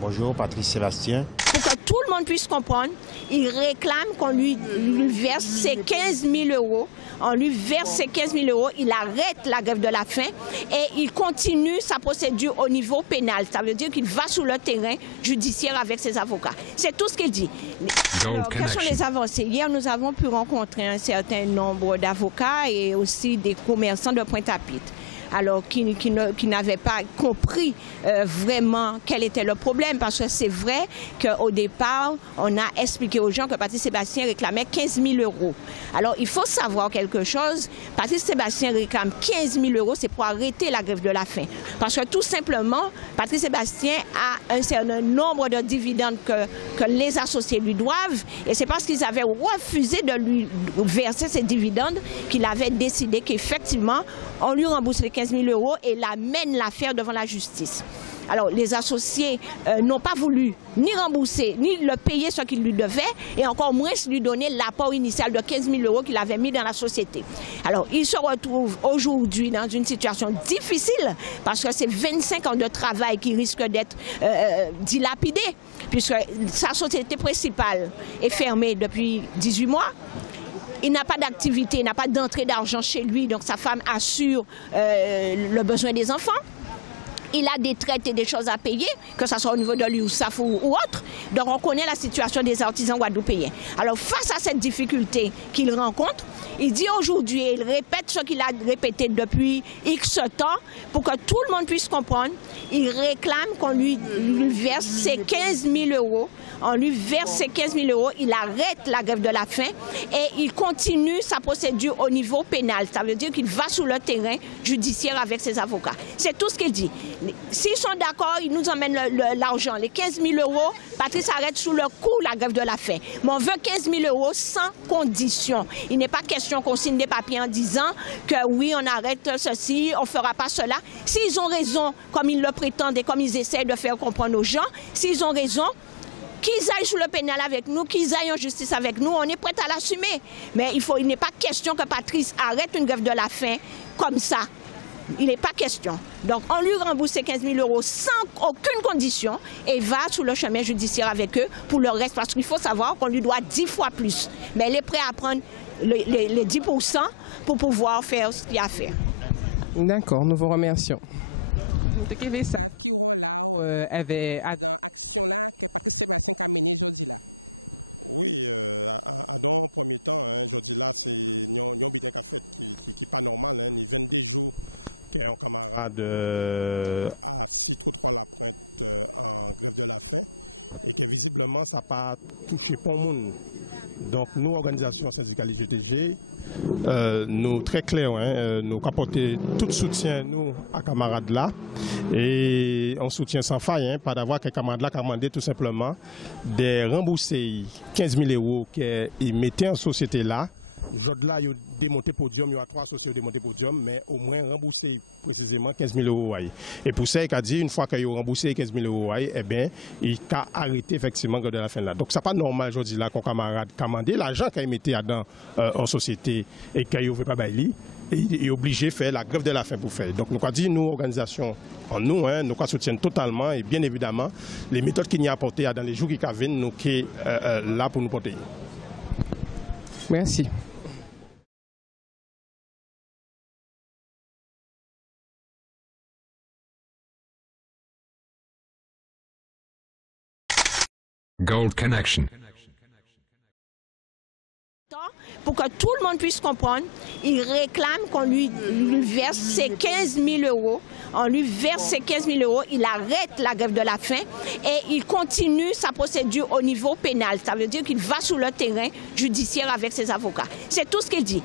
Bonjour, Patrice Sébastien. Pour que tout le monde puisse comprendre, il réclame qu'on lui verse ses 15 000 euros. On lui verse ses 15 000 euros, il arrête la grève de la faim et il continue sa procédure au niveau pénal. Ça veut dire qu'il va sur le terrain judiciaire avec ses avocats. C'est tout ce qu'il dit. Alors, quelles sont les avancées? Hier, nous avons pu rencontrer un certain nombre d'avocats et aussi des commerçants de Pointe-à-Pitre. Alors qui n'avaient pas compris vraiment quel était le problème, parce que c'est vrai qu'au départ, on a expliqué aux gens que Patrice Sébastien réclamait 15 000 euros. Alors il faut savoir quelque chose, Patrice Sébastien réclame 15 000 euros, c'est pour arrêter la grève de la faim. Parce que tout simplement, Patrice Sébastien a un certain nombre de dividendes que les associés lui doivent, et c'est parce qu'ils avaient refusé de lui verser ces dividendes qu'il avait décidé qu'effectivement, on lui rembourse les 15 000 euros et mène l'affaire devant la justice. Alors, les associés n'ont pas voulu ni rembourser, ni le payer ce qu'il lui devait, et encore moins lui donner l'apport initial de 15 000 euros qu'il avait mis dans la société. Alors, il se retrouve aujourd'hui dans une situation difficile, parce que c'est 25 ans de travail qui risquent d'être dilapidés, puisque sa société principale est fermée depuis 18 mois. Il n'a pas d'activité, il n'a pas d'entrée d'argent chez lui, donc sa femme assure le besoin des enfants. Il a des traites et des choses à payer, que ce soit au niveau de l'URSSAF ou autre. Donc on connaît la situation des artisans guadeloupéens. Alors face à cette difficulté qu'il rencontre, il dit aujourd'hui, et il répète ce qu'il a répété depuis X temps, pour que tout le monde puisse comprendre, il réclame qu'on lui verse ses 15 000 euros. On lui verse ses 15 000 euros, il arrête la grève de la faim et il continue sa procédure au niveau pénal. Ça veut dire qu'il va sur le terrain judiciaire avec ses avocats. C'est tout ce qu'il dit. S'ils sont d'accord, ils nous emmènent l'argent, les 15 000 euros. Patrice arrête sous le coup la grève de la faim. Mais on veut 15 000 euros sans condition. Il n'est pas question qu'on signe des papiers en disant que oui, on arrête ceci, on ne fera pas cela. S'ils ont raison, comme ils le prétendent et comme ils essaient de faire comprendre aux gens, s'ils ont raison, qu'ils aillent sous le pénal avec nous, qu'ils aillent en justice avec nous, on est prêt à l'assumer. Mais il n'est pas question que Patrice arrête une grève de la faim comme ça. Il n'est pas question. Donc on lui rembourse 15 000 euros sans aucune condition et va sur le chemin judiciaire avec eux pour le reste. Parce qu'il faut savoir qu'on lui doit 10 fois plus. Mais elle est prête à prendre les 10% pour pouvoir faire ce qu'il y a à faire. D'accord, nous vous remercions. Un de la faim et que visiblement ça n'a pas touché pas le monde. Donc nous, organisation syndicale IGTG, nous très clairs, nous apporter tout soutien nous à camarades là et on soutient sans faille, pas d'avoir que camarades là qui demandé tout simplement de rembourser 15 000 euros qu'ils mettaient en société là. Aujourd'hui, il y a démonté podium, il y a 3 sociétés démonté podium, mais au moins rembourser précisément 15 000 euros. Et pour ça, il a dit, une fois qu'il a remboursé 15 000 euros, eh bien, il a arrêté effectivement de la fin là. Donc, ce n'est pas normal aujourd'hui là qu'on camarade commandé l'argent qu'il mettait en société et qu'il ne veut pas bailler. Et il est obligé de faire la grève de la faim pour faire. Donc, nous avons dit, nous, organisation, nous soutiennent totalement et bien évidemment, les méthodes qu'il y a apportées dans les jours qui viennent, nous sommes là pour nous porter. Merci. Gold Connection. Pour que tout le monde puisse comprendre, il réclame qu'on lui verse ses 15 000 euros. On lui verse ses 15 000 euros, il arrête la grève de la faim et il continue sa procédure au niveau pénal. Ça veut dire qu'il va sur le terrain judiciaire avec ses avocats. C'est tout ce qu'il dit.